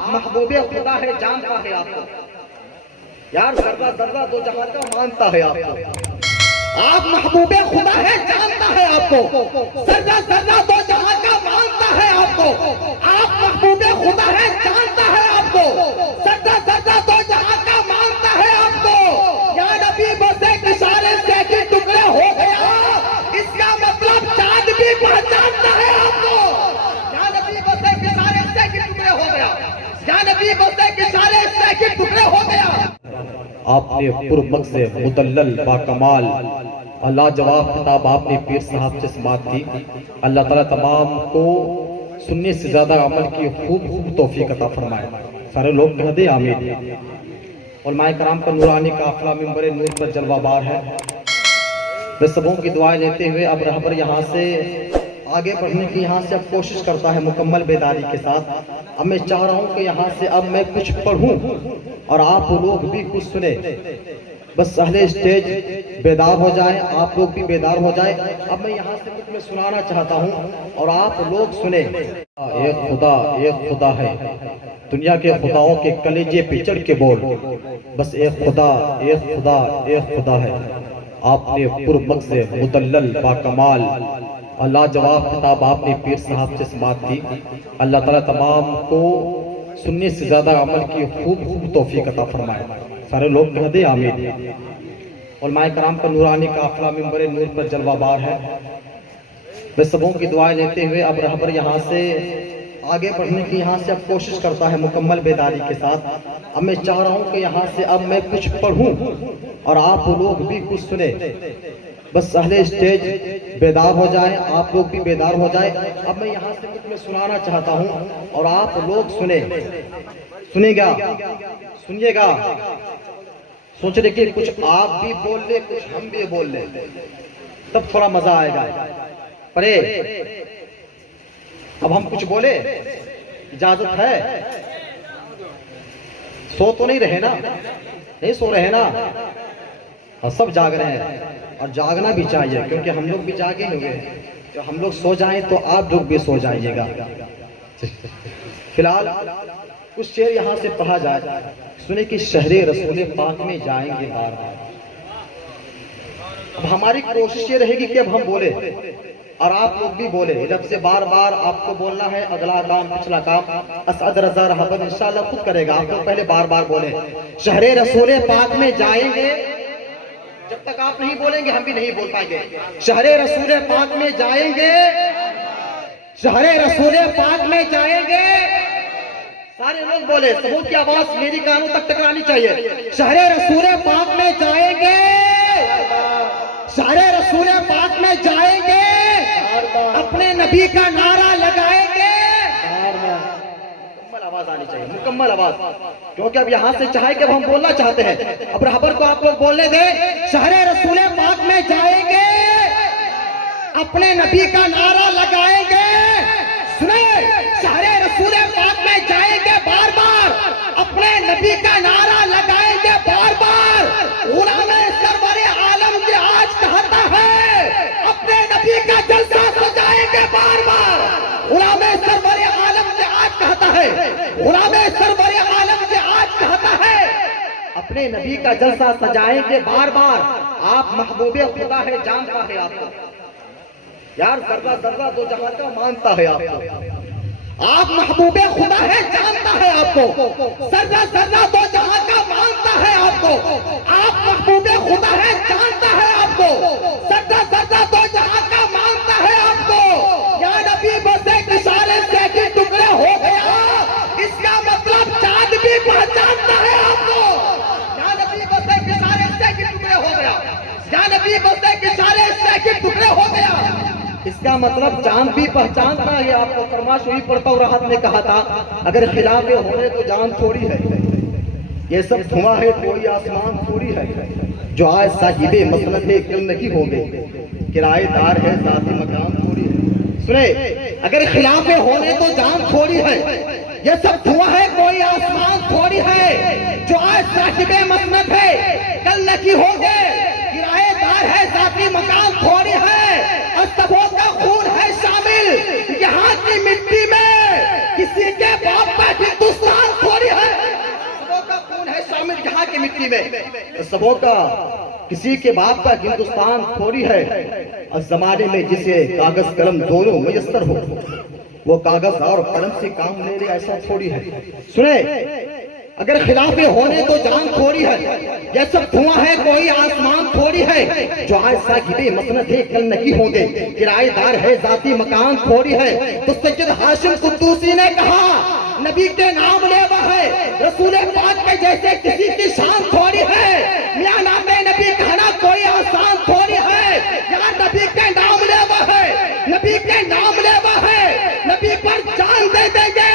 آپ محبوب خدا ہے جانتا ہے آپ کو، یار ذرہ ذرہ دو جہاں کا مانتا ہے آپ کو، آپ محبوب خدا ہے جانتا ہے آپ کو، ذرہ ذرہ دو جہاں کا مانتا ہے آپ کو، آپ محبوب خدا ہے جانتا ہے آپ کو، ذرہ ذرہ دو جہاں کا مانتا ہے آپ کو، یا نبی بسے اشارے سے کہ ٹکڑے ہو گیا، اس کا مطلب چاند بھی پہچانتا ہے آپ کو، یا نبی بسے اشارے سے کہ ٹکڑے ہو گیا، یا نبی بسے اشارے سے کہ ٹکڑے ہو گیا۔ آپ نے پرمغز مدلل باکمال لاجواب خطاب آپ نے پیر صاحب سے سماعت کی۔ اللہ تعالیٰ تمام کو سننے سے زیادہ عمل کی خوب توفیق عطا فرمائے۔ سارے لوگ کہہ دیں آمین۔ علماء کرام کا نورانی قافلہ منبر نور پر جلوہ بار ہے۔ میں سبوں کی دعائیں لیتے ہوئے اب رہبر یہاں سے آگے بڑھنے کی یہاں سے اب کوشش کرتا ہے مکمل بیداری کے ساتھ۔ اب میں چاہ رہا ہوں کہ یہاں سے اب میں کچھ پڑھوں اور آپ لوگ بھی کچھ سنیں، بس اہل اسٹیج بیدار ہو جائیں، آپ لوگ بھی بیدار ہو جائیں۔ اب میں یہاں سے کچھ میں سنانا چاہتا ہوں اور آپ لوگ سنیں۔ ایک خدا ہے، دنیا کے خداؤں کے کلیجے پہ چڑھ کے بول، بس ایک خدا ہے۔ آپ نے پرمغز مدلل باکمال لاجواب خطاب آپ نے پیر صاحب سے سماعت کی۔ اللہ تعالیٰ تمام کو سننے سے زیادہ عمل کی خوب توفیق عطا فرمائے۔ سارے لوگ کہہ دیں آمین۔ علماء کرام کا نورانی قافلہ منبر نور پر جلوہ بار ہے۔ میں سبوں کی دعائیں لیتے ہوئے اب رہبر یہاں سے آگے بڑھنے کی یہاں سے اب کوشش کرتا ہے مکمل بیداری کے ساتھ۔ اب میں چاہ رہا ہوں کہ یہاں سے اب میں کچھ پڑھوں اور آپ لوگ بھی کچھ سنیں، بس اہل اسٹیج بیدار ہو جائیں، آپ لوگ بھی بیدار ہو جائیں۔ اب میں یہاں سے کچھ میں سنانا چاہتا ہوں اور آپ لوگ سنیں گا، سنیے گا، سوچ رہے کہ کچھ آپ بھی بول لیں کچھ ہم بھی بول لیں، تب تھوڑا مزہ آئے گا۔ پڑھے اب ہم کچھ بولے، اجازت ہے؟ سو تو نہیں رہے نا؟ نہیں سو رہے نا؟ سب جاگ رہے ہیں اور جاگنا بھی چاہیے، کیونکہ ہم لوگ بھی جاگے ہوئے ہیں۔ جو ہم لوگ سو جائیں تو آپ لوگ بھی سو جائیے گا۔ فی الحال کچھ شعر یہاں سے پڑھا جائے، سنے کہ شہر رسول پاک میں جائیں گے بار بار۔ اب ہماری کوشش یہ رہے گی کہ اب ہم بولے اور آپ لوگ بھی بولے، جب سے بار بار آپ کو بولنا ہے، اگلا کام پچھلا کام اسعد رضا رہبر انشاءاللہ خود کرے گا۔ آپ لوگ پہلے بار بار بولے شہر رسول پاک میں جائیں گے، جب تک آپ نہیں بولیں گے ہم بھی نہیں بول پائیں گے۔ شہر رسول پاک میں جائیں گے، شہر رسول پاک میں جائیں گے، سارے لوگ بولے، سبوں کی آواز میری کانوں تک ٹکرانی چاہیے۔ شہر رسول پاک میں جائیں گے، شہر رسول پاک میں جائیں گے، اپنے نبی کا نعرہ لگائیں گے۔ مکمل آواز آنی چاہیے، مکمل آواز، کیونکہ اب یہاں سے چاہے کہ اب ہم بولنا چاہتے ہیں۔ اب رہبر کو آپ لوگ بولنے دیں، شہر رسول پاک میں جائیں گے، اپنے نبی کا نعرہ لگائیں گے۔ سنیں، شہر رسول پاک میں جائیں گے بار بار، اپنے نبی کا نعرہ لگائیں گے بار بار۔ غلام سرور عالم جو آج کہتا ہے، اپنے نبی کا جلسہ سجائیں گے بار بار۔ غلام سرور عالم جو آج کہتا ہے، غلام سرور عالم جو آج کہتا ہے، اپنے نبی کا جلسہ سجائیں گے بار بار۔ آپ محبوب خدا ہے جانتا ہے آپ کو، یار ذرہ ذرہ دو جہاں کا مانتا ہے آپ کو، آپ محبوب خدا ہے جانتا ہے آپ کو، ذرہ ذرہ دو جہاں کا مانتا ہے آپ کو، آپ محبوب خدا ہے جانتا ہے آپ کو، ذرہ ذرہ دو جہاں کا مانتا ہے آپ کو، یا نبی بس ایک اشارے سے کہ ٹکڑے ہو گیا، اس کا مطلب چاند بھی پہچانتا ہے آپ کو، یا نبی بس ایک اشارے سے کہ ٹکڑے ہو گیا، یا نبی بس ایک اشارے سے کہ ٹکڑے ہو گیا، اس کا مطلب چاند بھی پہچانتا ہے آپ کو۔ فرماش ہوئی پڑھتا ہوں، راحت نے کہا تھا اگر خلاف ہونے تو جان تھوڑی ہے، یہ سب دھواں ہے کوئی آسمان تھوڑی ہے، جو آج صاحب مسند ہے کل نہیں ہوں گے، کرائے دار ہے ذاتی مکان تھوڑی ہے۔ سنیں، اگر خلاف ہونے تو جان تھوڑی ہے، یہ سب دھواں ہے کوئی آسمان تھوڑی ہے، جو آج صاحب مسند ہے کل نہیں ہوں گے، کرائے دار ہے ذاتی مکان تھوڑی ہے، اور سبوں کا خون ہے شامل یہاں کی مٹی میں، کسی کے باپ کا ہندوستان میں سبوں کا کسی کے باپ کا ہندوستان تھوڑی ہے. اس زمانے میں جسے کاغذ قلم دونوں میسر ہو وہ کاغذ اور قلم سے کام لے لے ایسا تھوڑی ہے. سنیں اگر خلاف ہونے تو جان تھوڑی ہے. یہ سب دھواں ہے کوئی آسمان تھوڑی ہے. جو آج صاحب مسند ہے کل نہیں ہوں گے. کرایہ دار ہے ذاتی مکان تھوڑی ہے. تو سید ہاشم قدوسی نے کہا نبی کے نام لے وہ ہے رسول پاک کے جیسے کسی کی شان تھوڑی ہے. میاں نام نبی کہنا کوئی آسان تھوڑی ہے. یہاں نبی کے نام لے وہ ہے نبی کے نام لے وہ ہے. نبی پر جان دے دیں گے.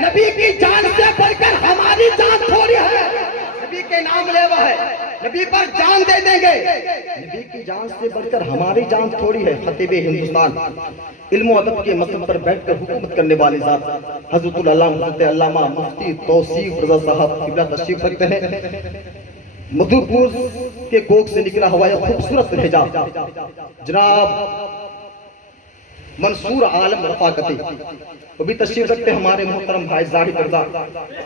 نبی کی جان سے بڑھ کر ہماری جان تھوڑی ہے. نبی کے نام لے وہ ہے نبی پر جان دے دیں گے. نبی کی جان سے بڑھ کر ہماری جان تھوڑی ہے. خطیب ہندوستان علم و ادب کے مسلک پر بیٹھ کر حکومت کرنے والے ذات حضرت حضرت علامہ مفتی توصیف رضا صاحب قبلہ تشریف رکھتے ہیں. مدھو پور کے کوک سے نکلا ہوا یہ خوبصورت لہجہ جناب منصور عالم رفاقتی وہ بھی تشریف رکھتے ہیں. ہمارے محترم بھائی زاہد رضا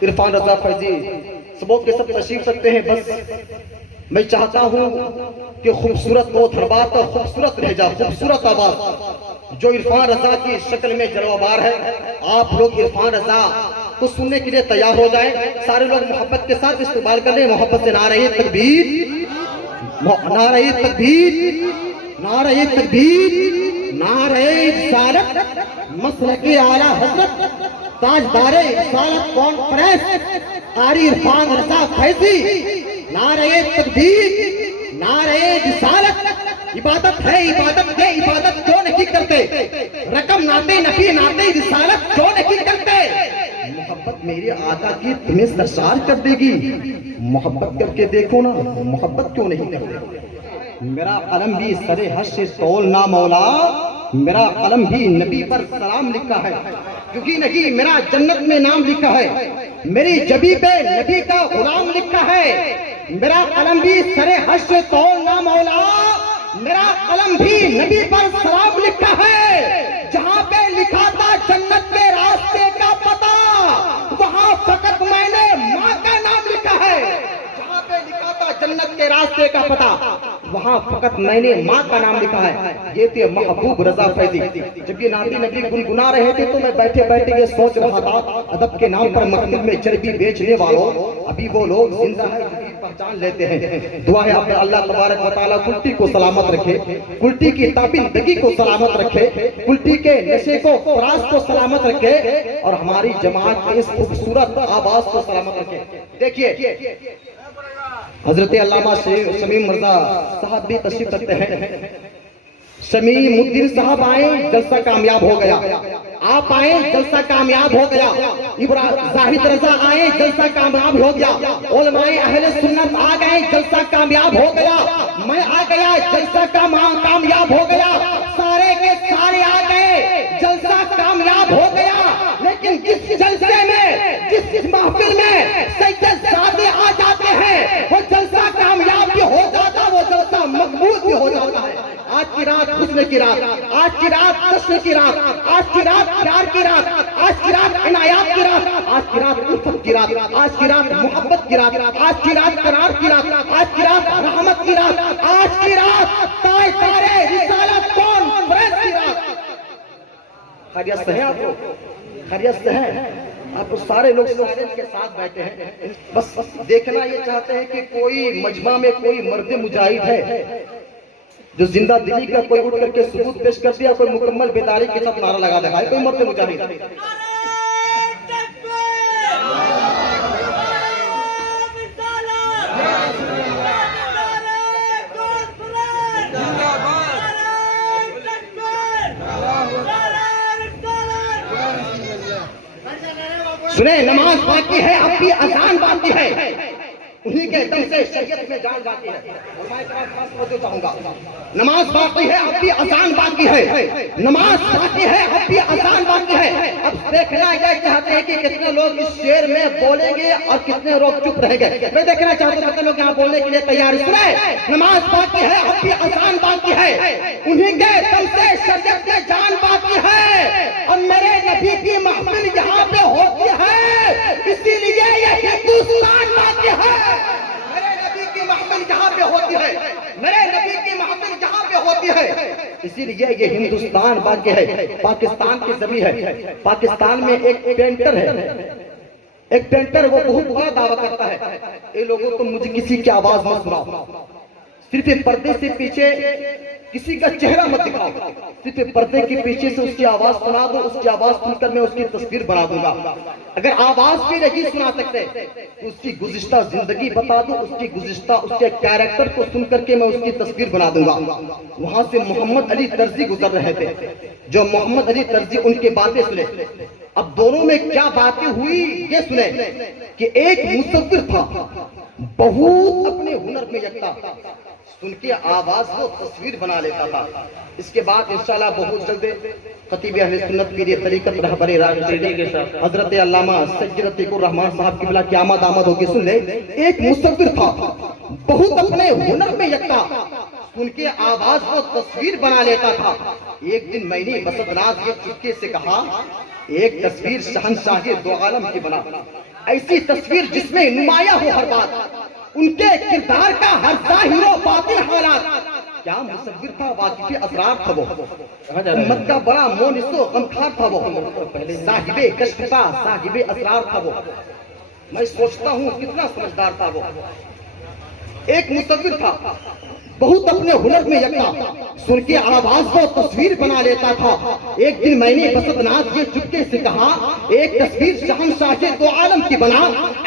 عرفان رضا فیضی سبوں کے سب تشریف رکھتے ہیں. بس میں چاہتا ہوں کہ خوبصورت وہ دھربات اور خوبصورت لہجہ خوبصورت آواز جو عرفان رضا کی شکل میں جلوہ بار ہے آپ لوگ عرفان رضا کو سننے کے لیے تیار ہو جائیں. سارے لوگ محبت کے ساتھ استقبال کر لیں. محبت سے نعرہ تکبیر نعرہ تکبیر نعرہ تکبیر نعرہ رسالت مسلک اعلیٰ حضرت تاجدار رسالت کانفرنس قاری عرفان رضا فیضی. نعرہ تکبیر نعرہ رسالت. عبادت ہے عبادت ہے عبادت کیوں نہیں کرتے. رقم ناتے نبی ناتے رسالت کیوں نہیں کرتے. محبت میرے آقا کی تمہیں سرشار کر دے گی. محبت کر کے دیکھو نا محبت کیوں نہیں کرتے. میرا قلم بھی سر حش سے تولنا مولا میرا قلم بھی نبی پر سلام لکھا ہے. کیونکہ نہیں میرا جنت میں نام لکھا ہے. میری جبی پہ نبی کا غلام لکھا ہے. میرا قلم بھی سر حش سے تولنا مولا میرا قلم بھی نبی پر سلام لکھا ہے. جہاں پہ لکھا تھا جنت کے راستے کا پتہ وہاں فقط میں نے ماں کا نام لکھا ہے. جہاں پہ لکھا تھا جنت کے راستے کا پتہ وہاں فقط میں نے ماں کا نام لکھا ہے. یہ تھے محبوب رضا فیضی. جب یہ ناطی نبی گنگنا رہے تھے تو میں بیٹھے بیٹھے یہ سوچ رہا تھا ادب کے نام پر مکتب میں چربی بیچنے والوں ابھی وہ لوگ زندہ ہے پہچان لیتے ہیں. دعا ہے اللہ تبارک و تعالیٰ کلٹی کو سلامت رکھے. کلٹی کی تابندگی کو سلامت رکھے. کلٹی کے نشے کو فراز کو سلامت رکھے اور ہماری جماعت کے اس خوبصورت آواز کو سلامت رکھے. دیکھیے حضرت علامہ شمیم مرزا صاحب بھی تشریف رکھتے ہیں. شمیم الدین صاحب آئے جلسہ کامیاب ہو گیا. آپ آئے جلسہ کامیاب ہو گیا. زاہد رضا آئے جلسہ کامیاب ہو گیا. علماء اہل سنت آ گئے جلسہ کامیاب ہو گیا. میں آ گیا جلسہ کامیاب ہو گیا. سارے کے سارے آ گئے جلسہ کامیاب ہو گیا. لیکن جس جلسے میں جس محفل میں سید زادے آ جاتے ہیں وہ جلسہ کامیاب بھی ہو جاتا وہ جلسہ مقبول بھی ہو جاتا ہے. آج کی رات حسن کی رات آج کی رات جشن کی رات آج کی رات پیار کی رات آج کی رات عنایات کی رات آج کی رات الفت کی رات آج کی رات محبت کی رات آج کی رات قرار کی رات آج کی رات رحمت کی رات آج کی رات تاجدار رسالت کانفرنس کی رات. خیریت سے ہیں آپ لوگ خیریت سے ہیں آپ کو سارے لوگ کے ساتھ بیٹھے ہیں. بس دیکھنا یہ چاہتے ہیں کہ کوئی مجمع میں کوئی مرد مجاہد ہے جو زندہ دلی کا کوئی اٹھ کر کے ثبوت پیش کر دیا کوئی مکمل بیداری کے ساتھ نعرہ لگا دکھائے کوئی مرد مجاہد. سنیں نماز باقی ہے اب بھی اذان باقی ہے. انہی کے دم سے شریعت میں جان جاتی ہے. چاہوں گا نماز باقی ہے اب بھی اذان باقی ہے. نماز باقی ہے اب بھی اذان باقی ہے. اب دیکھنا یہ چاہتے ہیں کہ کتنے لوگ اس شعر میں بولیں گے اور کتنے لوگ چپ رہیں گے. میں دیکھنا چاہتا ہوں کتنے لوگ یہاں بولنے کے لیے تیار ہیں. نماز باقی ہے اب بھی اذان باقی ہے. انہی کے دم سے شریعت میں جان باقی ہے اور میرے نبی کی محفل یہاں پہ ہوتی ہے اسی لیے یہ ہندوستان باقی ہے. میرے ہوتی ہے, میرے نبی کی محفل جہاں پہ ہوتی ہے. اسی لیے یہ ہندوستان باقی ہے, پاکستان کی زمین ہے. پاکستان میں ایک پینٹر ہے, ایک پینٹر وہ بہت بڑا دعویٰ کرتا ہے, اے لوگوں تم مجھے کسی کی آواز مت سناؤ, صرف پردے سے پیچھے کسی کا چہرہ مت دکھاؤ, صرف پردے کے پیچھے سے اس کی آواز سنا دو, اس کی آواز سن کر میں اس کی تصویر بنا دوں گا. اگر آواز بھی نہیں سنا سکتے تو اس کی گزشتہ زندگی بتا دو, اس کی گزشتہ اس کے کیریکٹر کو سن کر کے میں اس کی تصویر بنا دوں گا. وہاں سے محمد علی طرزی گزر رہے تھے, جو محمد علی طرزی ان کی باتیں سنے. اب دونوں میں کیا باتیں ہوئی یہ سنے کہ ایک مصور تھا بہت اپنے ہنر میں یکتا, سن کے آواز کو تصویر بنا لیتا تھا. اس کے بعد انشاءاللہ بہت جلد خطیب اہل سنت پیر طریقت رہبر راہ حضرت علامہ سید عتیق الرحمان صاحب کی بلا کی آمد ہوگی. سن لے, ایک مصور تھا بہت اپنے ہنر میں یکتا, سن کے آواز کو تصویر بنا لیتا تھا. ایک دن میں نے بسط ناز یہ چپکے سے کہا, ایک تصویر شہنشاہ دو عالم کی بنا, ایسی تصویر جس میں نمایاں ہو ہر بات, ان کے کردار کا ہر ظاہر و باطن حالات. کیا مصور تھا, واقف اسرار تھا وہ, امت کا بڑا مونس و غمخوار تھا وہ, صاحب کشف کا صاحب اسرار تھا وہ. میں سوچتا ہوں کتنا سمجھدار تھا وہ. ایک مصور تھا بہت اپنے ہنر میں یکتا, سن کے آواز کو تصویر بنا لیتا تھا. ایک دن میں نے بسط ناز یہ چپکے سے کہا, ایک تصویر شہنشاہ دو عالم کی بنا,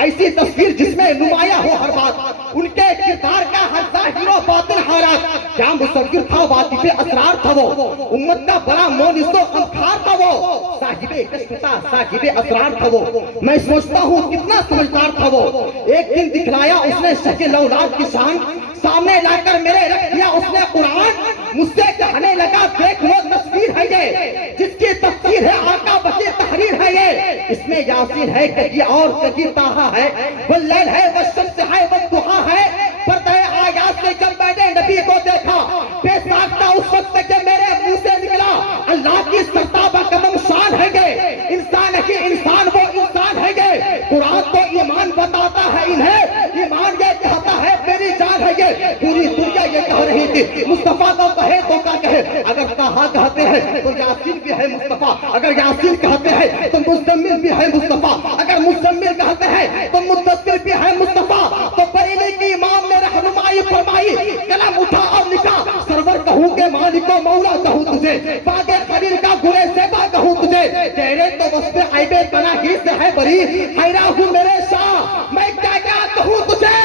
ایسی تصویر جس میں نمایاں ہو ہر بات, ان کے کردار کا ہر ظاہر و باطن حالات. کیا مصور تھا, واقف اسرار تھا وہ, امت کا بڑا مونس و غمخوار تھا وہ, صاحب کشف کا صاحب اسرار تھا وہ. میں سوچتا ہوں کتنا سمجھدار تھا وہ. ایک دن دکھلایا اس نے شہ لولاد کی شان, سامنے لا کر میرے رکھ دیا اس نے قرآن. مجھ سے کہنے لگا دیکھ وہ تصویر ہے یہ, جس کی تفسیر ہے آقا بشیر تحریر ہے یہ. اس میں یاسین ہے کہیں اور کہیں طٰہٰ ہے, واللیل ہے والشمس ہے والضحیٰ ہے. پردہ آیات سے جب میں نے نبی کو دیکھا, بے ساختہ اس وقت کہ میرے منہ سے نکلا, اللہ کی سرتابہ قدم شان ہے گے, انسان ہے انسان وہ انسان ہے گے. قرآن تو ایمان بتاتا ہے انہیں, ایمان یہ کہتا ہے میری جان ہے یہ. پوری دنیا یہ کہہ رہی تھی مصطفیٰ کو کہے تو کیا کہے, اگر کہا کہتے ہیں تو یاسین بھی ہے مصطفیٰ, اگر یاسین کہتے ہیں تو مزمل بھی ہے مصطفیٰ, اگر مزمل کہتے ہیں تو مدثر بھی ہے مصطفیٰ. تو بریلی کی امام نے رہنمائی فرمائی, قلم اٹھا اور لکھا, سرور کہوں کہ مالک و مولا کہوں تجھے, باغ خلیل کا گلے زیبا کہوں تجھے. تیرے تو وصف عیب پناہی سے ہے بری, حیران ہوں میرے شاہ میں کیا کیا کہوں تجھے.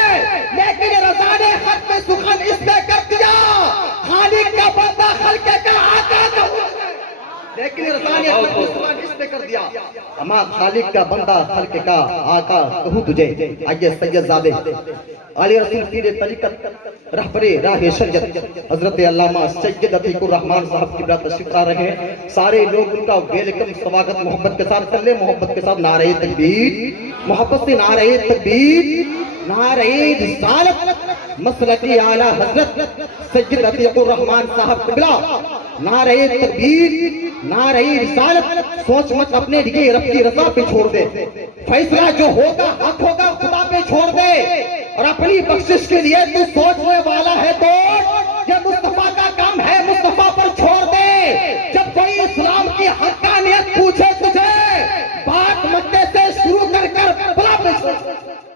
لیکن رضا نے حق میں سخن اس نے کر دیا, خالق کا بندہ خلق کا آقا کہوں. لیکن رضا نے حق میں سخن اس نے کر دیا, اما خالق کا بندہ خلق کا آقا کہوں تجھے. آئیے سید زادے علی رسول پیر طریقت رہبر راہ شریعت حضرت علامہ سید عتیق الرحمان صاحب کی برات تشریف لا رہے ہیں. سارے لوگ ان کا ویلکم سواگت محبت کے ساتھ کر لیں. محبت کے ساتھ نعرہ تکبیر, محبت سے نعرہ تکبیر, نعرہ رسالت, مسلکی اعلیٰ حضرت سید عتیق الرحمان صاحب قبلہ, نعرہ تکبیر, نعرہ رسالت. سوچ مت اپنے لیے رب کی رضا پہ چھوڑ دے, فیصلہ جو ہوگا حق ہوگا خدا پہ چھوڑ دے, اور اپنی بخشش کے لیے تو سوچنے والا ہے تو یہ مصطفیٰ کا کام ہے, مصطفیٰ پر چھوڑ دے. جب کوئی اسلام کی حقانیت پوچھے تجھے, بات مکے سے شروع کر بلا پہ چھوڑ.